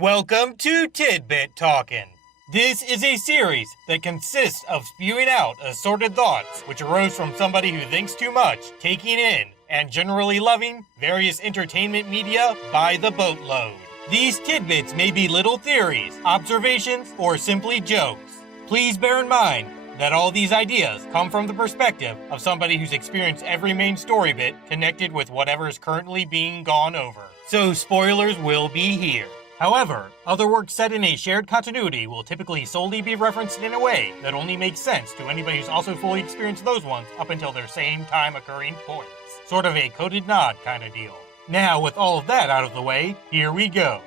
Welcome to Tidbit Talkin. This is a series that consists of spewing out assorted thoughts which arose from somebody who thinks too much, taking in, and generally loving various entertainment media by the boatload. These tidbits may be little theories, observations, or simply jokes. Please bear in mind that all these ideas come from the perspective of somebody who's experienced every main story bit connected with whatever is currently being gone over. So spoilers will be here. However, other works set in a shared continuity will typically solely be referenced in a way that only makes sense to anybody who's also fully experienced those ones up until their same time occurring points. Sort of a coded nod kind of deal. Now, with all of that out of the way, here we go.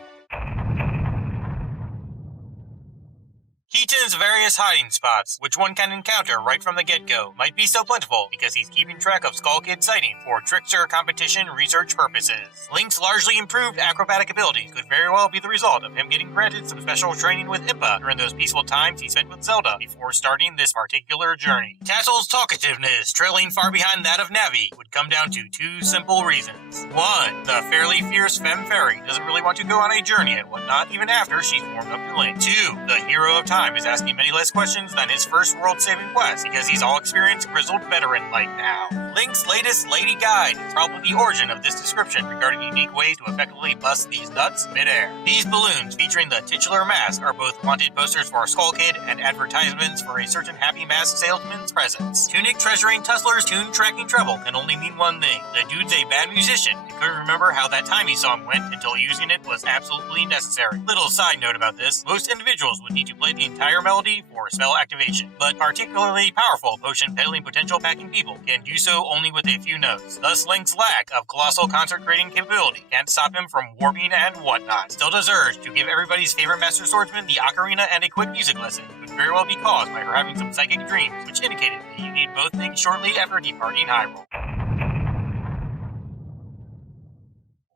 Keaton's various hiding spots, which one can encounter right from the get-go, might be so plentiful because he's keeping track of Skull Kid sighting for trickster competition research purposes. Link's largely improved acrobatic abilities could very well be the result of him getting granted some special training with Impa during those peaceful times he spent with Zelda before starting this particular journey. Tassel's talkativeness, trailing far behind that of Navi, would come down to two simple reasons. One, the fairly fierce femme fairy doesn't really want to go on a journey and whatnot even after she's warmed up to Link. Two, the hero of time is asking many less questions than his first world-saving quest because he's all-experienced grizzled veteran-like now. Link's latest lady guide is probably the origin of this description regarding unique ways to effectively bust these nuts mid-air. These balloons featuring the titular mask are both wanted posters for Skull Kid and advertisements for a certain happy mask salesman's presence. Tunic treasuring Tussler's tune tracking treble can only mean one thing. The dude's a bad musician and couldn't remember how that timey song went until using it was absolutely necessary. Little side note about this, most individuals would need to play the entire melody for spell activation, but particularly powerful potion peddling potential packing people can do so only with a few notes. Thus, Link's lack of colossal concert creating capability can't stop him from warping and whatnot. Zelda's urge to give everybody's favorite master swordsman the ocarina and a quick music lesson could very well be caused by her having some psychic dreams, which indicated that you need both things shortly after departing Hyrule.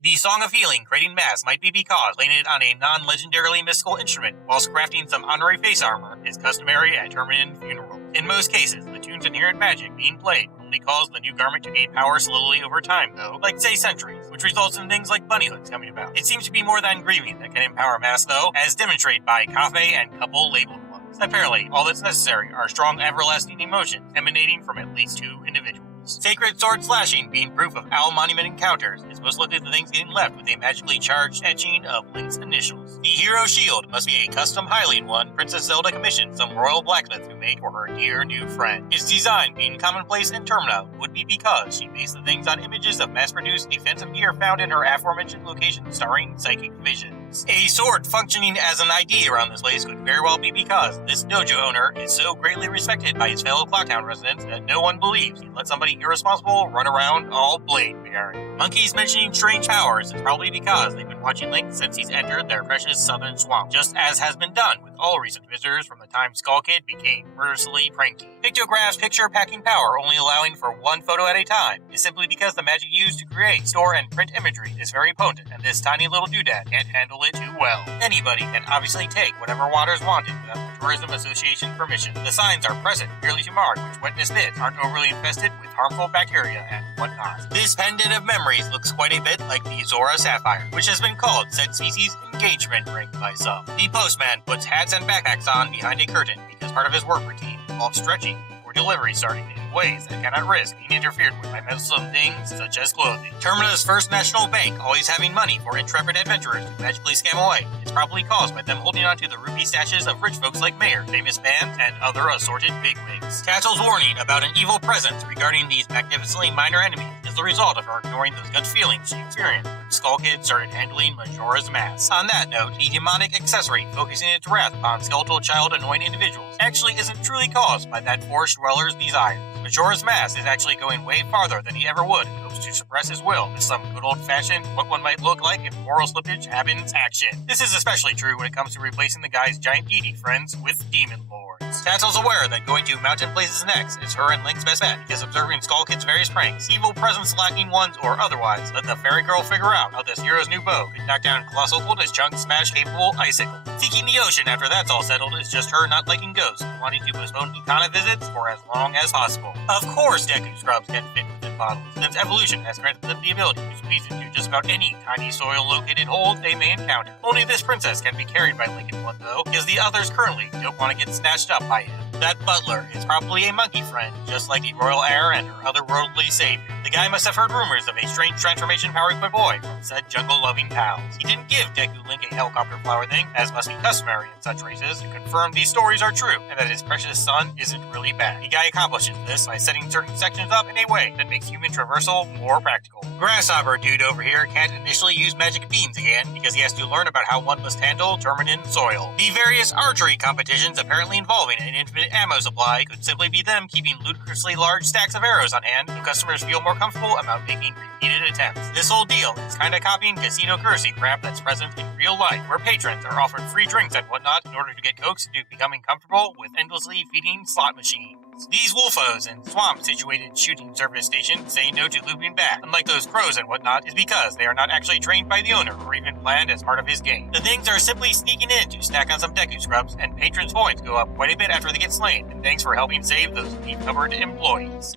The Song of Healing creating mass might be because laying it on a non-legendarily mystical instrument whilst crafting some honorary face armor is customary at Termin funeral. In most cases, the tune's inherent magic being played will only cause the new garment to gain power slowly over time though, like say centuries, which results in things like bunny hoods coming about. It seems to be more than grieving that can empower mass though, as demonstrated by Cafe and couple labeled ones. Apparently, all that's necessary are strong everlasting emotions emanating from at least two individuals. Sacred sword slashing being proof of Owl Monument encounters is most likely the things getting left with a magically charged etching of Link's initials. The hero shield must be a custom Hylian one Princess Zelda commissioned some royal blacksmith who made for her dear new friend. Its design being commonplace in Termina would be because she based the things on images of mass-produced defensive gear found in her aforementioned location starring psychic visions. A sword functioning as an ID around this place could very well be because this dojo owner is so greatly respected by his fellow Clocktown residents that no one believes he'd let somebody irresponsible run around all blade-bearing. Monkeys mentioning strange powers is probably because they've been watching Link since he's entered their precious southern swamp, just as has been done with all recent visitors from the time Skull Kid became murderously pranky. Pictograph's picture-packing power only allowing for one photo at a time is simply because the magic used to create, store, and print imagery is very potent, and this tiny little doodad can't handle it too well. Anybody can obviously take whatever water's wanted without the Tourism Association permission. The signs are present merely to mark which wetness bits aren't overly infested with harmful bacteria and whatnot. This pendant of memories looks quite a bit like the Zora Sapphire, which has been called said species' engagement ring by some. The postman puts hats and backpacks on behind a curtain because part of his work routine involves stretching before delivery starting in ways that cannot risk being interfered with by meddlesome things such as clothing. Termina's First National Bank always having money for intrepid adventurers to magically scam away is probably caused by them holding onto the rupee stashes of rich folks like Mayor, famous bands, and other assorted bigwigs. Tatsel's warning about an evil presence regarding these magnificently minor enemies is the result of her ignoring those gut feelings she experienced when Skull Kid started handling Majora's Mask. On that note, the demonic accessory focusing its wrath upon skeletal child annoying individuals actually isn't truly caused by that forest dweller's desires. Majora's Mask is actually going way farther than he ever would and hopes to suppress his will with some good old-fashioned, what one might look like if moral slippage happens action. This is especially true when it comes to replacing the guy's giant deity friends with demon lords. Tatsel's aware that going to Mountain Places next is her and Link's best bet because observing Skull Kid's various pranks, evil presence lacking ones or otherwise, let the fairy girl figure out how this hero's new bow could knock down colossal cultist chunks smash-capable icicles. Seeking the ocean after that's all settled is just her not liking ghosts and wanting to postpone Ikana visits for as long as possible. Of course Deku Scrubs can fit within bottles, since evolution has granted them the ability to squeeze into just about any tiny soil-located hole they may encounter. Only this princess can be carried by Lincoln One, though, because the others currently don't want to get snatched up by him. That butler is probably a monkey friend, just like the royal heir and her otherworldly savior. The guy must have heard rumors of a strange transformation powered by boy from said jungle-loving pals. He didn't give Deku Link a helicopter flower thing, as must be customary in such races, to confirm these stories are true, and that his precious son isn't really bad. The guy accomplishes this by setting certain sections up in a way that makes human traversal more practical. Grasshopper dude over here can't initially use magic beans again, because he has to learn about how one must handle Terminin soil. The various archery competitions apparently involving an infinite ammo supply could simply be them keeping ludicrously large stacks of arrows on hand so customers feel more comfortable about making repeated attempts. This whole deal is kinda copying casino currency crap that's present in real life, where patrons are offered free drinks and whatnot in order to get coaxed into becoming comfortable with endlessly feeding slot machines. These wolfos and swamp-situated shooting service stations say no to looping back, unlike those crows and whatnot, is because they are not actually trained by the owner or even planned as part of his game. The things are simply sneaking in to snack on some Deku scrubs, and patrons' points go up quite a bit after they get slain, and thanks for helping save those leaf-covered employees.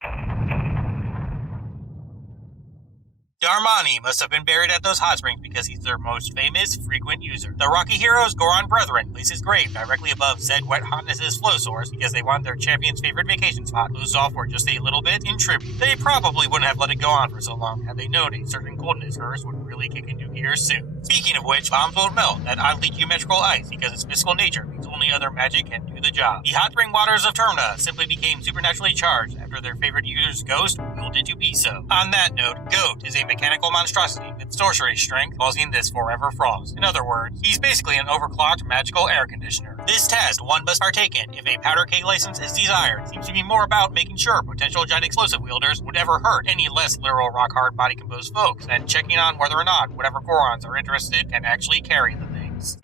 Darmani must have been buried at those hot springs because he's their most famous, frequent user. The Rocky Heroes Goron Brethren place his grave directly above said wet hotness's flow source because they want their champion's favorite vacation spot closed off for just a little bit in tribute. They probably wouldn't have let it go on for so long had they known a certain coldness curse would really kick into gear soon. Speaking of which, bombs won't melt that oddly geometrical ice because its mystical nature means only other magic can do the job. The hot spring waters of Termina simply became supernaturally charged after their favorite user's ghost willed it to be so. On that note, Goat is a mechanical monstrosity with sorcery strength causing this forever frost. In other words, he's basically an overclocked magical air conditioner. This test one must partake in if a powder keg license is desired. Seems to be more about making sure potential giant explosive wielders would ever hurt any less literal rock hard body composed folks than checking on whether or not whatever Gorons are interested can actually carry the things.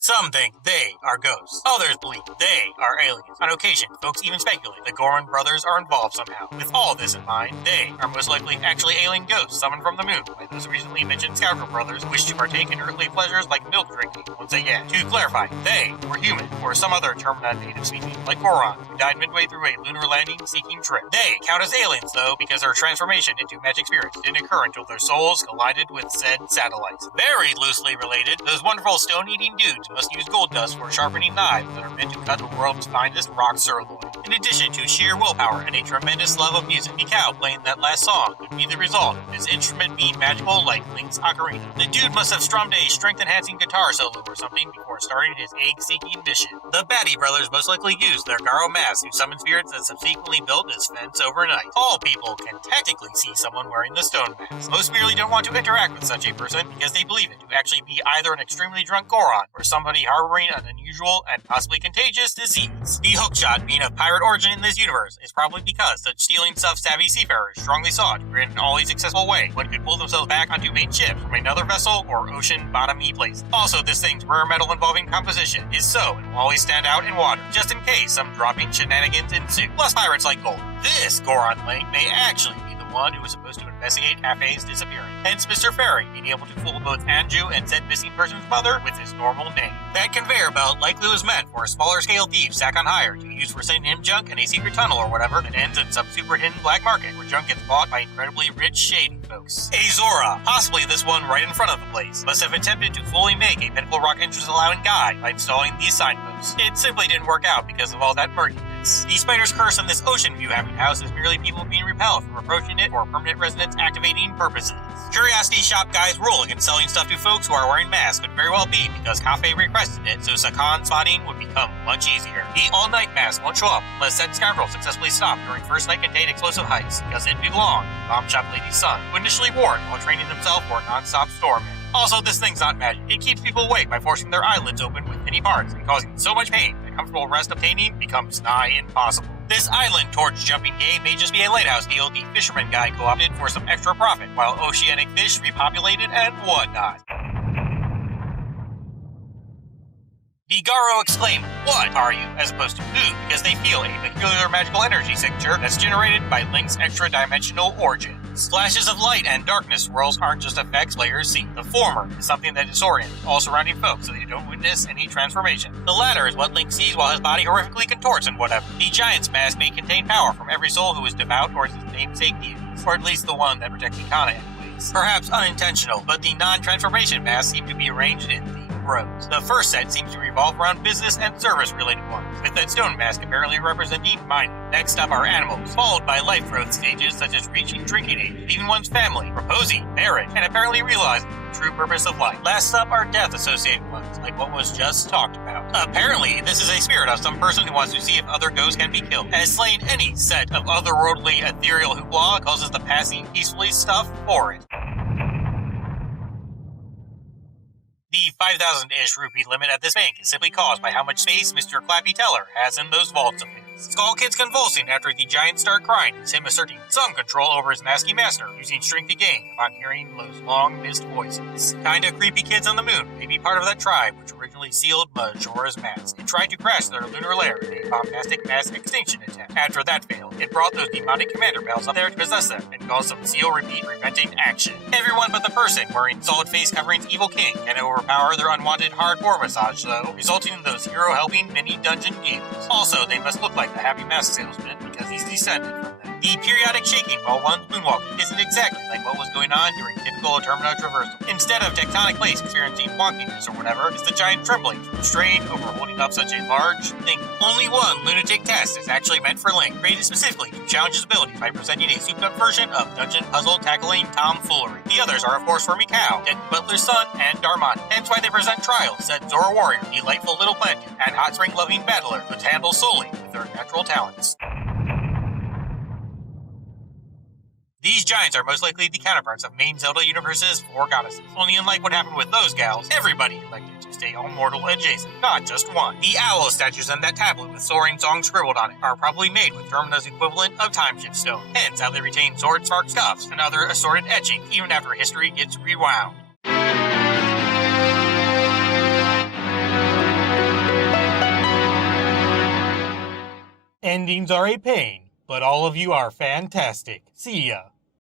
Some think they are ghosts. Others believe they are aliens. On occasion, folks even speculate the Goron brothers are involved somehow. With all this in mind, they are most likely actually alien ghosts summoned from the moon by those recently mentioned Scoundrel brothers who wish to partake in earthly pleasures like milk drinking once they get. To clarify, they were human, or some other Termina native species, like Goron, who died midway through a lunar landing seeking trip. They count as aliens, though, because their transformation into magic spirits didn't occur until their souls collided with said satellites. Very loosely related, those wonderful stone-eating dudes must use gold dust for sharpening knives that are meant to cut the world's finest rock sirloin. In addition to sheer willpower and a tremendous love of music, the cow playing that last song could be the result of his instrument being magical like Link's ocarina. The dude must have strummed a strength-enhancing guitar solo or something before starting his egg-seeking mission. The Batty brothers most likely used their Garo mask to summon spirits that subsequently built this fence overnight. All people can technically see someone wearing the stone mask. Most merely don't want to interact with such a person because they believe it to actually be either an extremely drunk Goron or somebody harboring an unusual and possibly contagious disease. The hookshot being of pirate origin in this universe is probably because such stealing stuff savvy seafarers strongly sought to create an always accessible way one could pull themselves back onto main ships from another vessel or ocean bottomy place. Also, this thing's rare metal involving composition is so and will always stand out in water, just in case some dropping shenanigans ensue. Plus pirates like gold. This Goron Link may actually be the one who was supposed to investigate Cafe's disappearance. Hence Mr. Fairy being able to fool both Anju and said missing person's mother with his normal name. That conveyor belt likely was meant for a smaller scale thief sack on hire to use for sending him junk in a secret tunnel or whatever that ends in some super hidden black market where junk gets bought by incredibly rich shady folks. Azora, possibly this one right in front of the place, must have attempted to fully make a Pinnacle Rock entrance allowing guide by installing these signposts. It simply didn't work out because of all that murkiness. The spider's curse in this Ocean View Happy House is merely people being repelled from approaching it for permanent residence activating purposes. Curiosity shop guys rule against selling stuff to folks who are wearing masks could very well be because Cafe requested it, so Sakan spotting would become much easier. The all-night mask won't show up unless said scoundrel successfully stopped during first night contained explosive heists because it belonged to Bomb Shop Lady's son, who initially wore it while training himself for a non-stop store man. Also, this thing's not magic. It keeps people awake by forcing their eyelids open with tiny parts and causing so much pain that comfortable rest obtaining becomes nigh impossible. This island torch jumping game may just be a lighthouse deal the fisherman guy co-opted for some extra profit, while oceanic fish repopulated and whatnot. The Garo exclaim, "What are you?" as opposed to who, because they feel a peculiar magical energy signature that's generated by Link's extra-dimensional origins. effects. Flashes of light and darkness swirls aren't just effects players see. The former is something that disorients all surrounding folks so they don't witness any transformation. The latter is what Link sees while his body horrifically contorts and whatever. The Giant's mask may contain power from every soul who is devout or his namesake deities, or at least the one that protects Ikana anyways. Perhaps unintentional, but the non-transformation masks seem to be arranged in rows. The first set seems to revolve around business and service-related ones, with that stone mask apparently representing mining. Next up are animals, followed by life growth stages such as reaching drinking age, even one's family, proposing, marriage, and apparently realizing the true purpose of life. Last up are death-associated ones, like what was just talked about. Apparently, this is a spirit of some person who wants to see if other ghosts can be killed, and slaying any set of otherworldly ethereal hoopla causes the passing peacefully stuff for it. The 5,000-ish rupee limit at this bank is simply caused by how much space Mr. Clappy Teller has in those vaults of his. Skull Kid's convulsing after the giants start crying is him asserting some control over his masky master, using strength to gain upon hearing those long-missed voices. Kinda creepy kids on the moon may be part of that tribe which originally sealed Majora's mask and tried to crash their lunar lair in a bombastic mass extinction attempt. After that failed, it brought those demonic commander bells up there to possess them and cause some seal repeat preventing action. Everyone but the person wearing solid face covering's evil king can overpower their unwanted hardcore massage though, resulting in those hero helping mini dungeon games. Also, they must look like the happy mask salesman because he's descended from them. The periodic shaking while one's moonwalking isn't exactly like what was going on during typical terminal traversal. Instead of tectonic plates experiencing wonkiness or whatever, it's the giant trembling from strain over holding up such a large thing. Only one lunatic test is actually meant for Link, created specifically to challenge his abilities by presenting a souped-up version of dungeon puzzle tackling tomfoolery. The others are of course for Mikau, Denton Butler's son, and Darmani. Hence why they present Trials, said Zora Warrior, delightful little plant, and hot spring loving battler who's handled solely with their natural talents. These giants are most likely the counterparts of main Zelda universe's 4 goddesses. Only unlike what happened with those gals, everybody elected to stay all mortal adjacent, not just one. The owl statues on that tablet with soaring songs scribbled on it are probably made with Termina's equivalent of timeshift stone, hence how they retain sword spark scuffs and other assorted etchings even after history gets rewound. Endings are a pain, but all of you are fantastic. See ya.